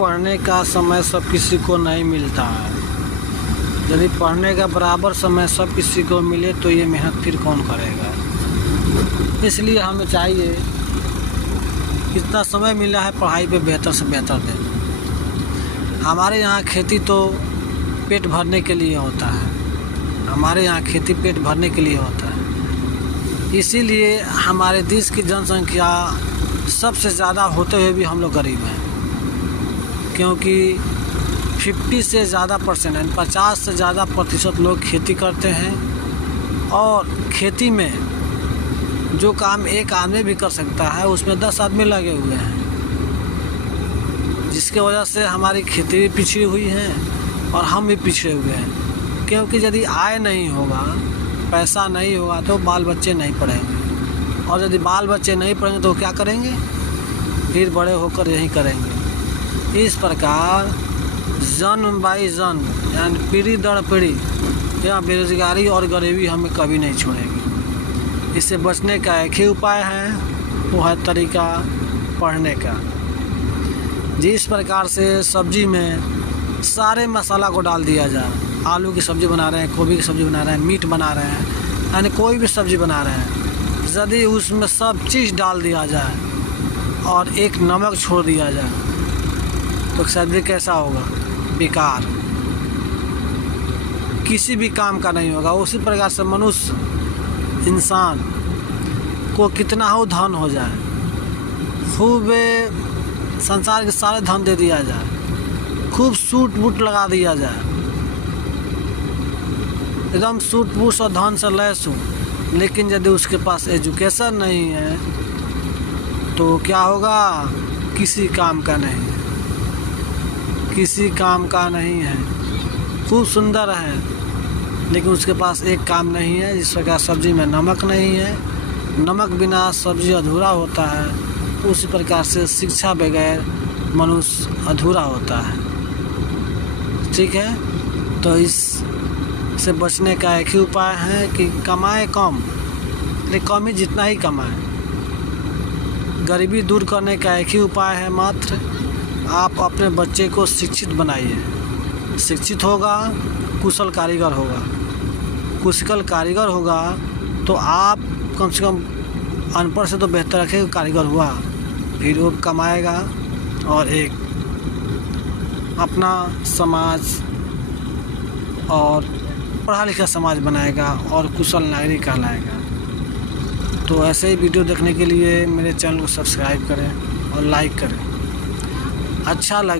पढ़ने का समय सब किसी को नहीं मिलता है। यदि पढ़ने का बराबर समय सब किसी को मिले तो ये मेहनत फिर कौन करेगा। इसलिए हमें चाहिए जितना समय मिला है पढ़ाई पे बेहतर से बेहतर दें। हमारे यहाँ खेती तो पेट भरने के लिए होता है, हमारे यहाँ खेती पेट भरने के लिए होता है। इसीलिए हमारे देश की जनसंख्या सबसे ज़्यादा होते हुए भी हम लोग गरीब हैं, क्योंकि 50 से ज़्यादा परसेंट 50 से ज़्यादा प्रतिशत लोग खेती करते हैं। और खेती में जो काम एक आदमी भी कर सकता है उसमें 10 आदमी लगे हुए हैं, जिसके वजह से हमारी खेती भी पिछड़ी हुई है और हम भी पिछड़े हुए हैं। क्योंकि यदि आय नहीं होगा, पैसा नहीं होगा तो बाल बच्चे नहीं पढ़ेंगे, और यदि बाल बच्चे नहीं पढ़ेंगे तो क्या करेंगे, फिर बड़े होकर यही करेंगे। इस प्रकार जन्म बाई जन्म यानी पीढ़ी दर पीढ़ी यह बेरोजगारी और गरीबी हमें कभी नहीं छोड़ेगी। इससे बचने का एक ही उपाय है, वो है तरीका पढ़ने का। जिस प्रकार से सब्जी में सारे मसाला को डाल दिया जाए, आलू की सब्ज़ी बना रहे हैं, गोभी की सब्ज़ी बना रहे हैं, मीट बना रहे हैं, यानी कोई भी सब्ज़ी बना रहे हैं, यदि उसमें सब चीज़ डाल दिया जाए और एक नमक छोड़ दिया जाए तो सब्ज़ी कैसा होगा, बेकार, किसी भी काम का नहीं होगा। उसी प्रकार से मनुष्य इंसान को कितना हो धन हो जाए, खूब संसार के सारे धन दे दिया जाए, खूब सूट बूट लगा दिया जाए, एकदम सूट बूट और धन से लैस हो, लेकिन यदि उसके पास एजुकेशन नहीं है तो क्या होगा, किसी काम का नहीं है, किसी काम का नहीं है। खूब सुंदर है लेकिन उसके पास एक काम नहीं है। जिस प्रकार सब्ज़ी में नमक नहीं है, नमक बिना सब्ज़ी अधूरा होता है, उसी प्रकार से शिक्षा बगैर मनुष्य अधूरा होता है। ठीक है, तो इससे बचने का एक ही उपाय है कि कमाए कम, लेकिन कम ही जितना ही कमाए। गरीबी दूर करने का एक ही उपाय है, मात्र आप अपने बच्चे को शिक्षित बनाइए। शिक्षित होगा, कुशल कारीगर होगा, कुशल कारीगर होगा तो आप कम से कम अनपढ़ से तो बेहतर रखेगा, कारीगर हुआ, फिर वो कमाएगा और एक अपना समाज और पढ़ा लिखा समाज बनाएगा और कुशल नागरिक कहलाएगा। तो ऐसे ही वीडियो देखने के लिए मेरे चैनल को सब्सक्राइब करें और लाइक करें। अच्छा लगे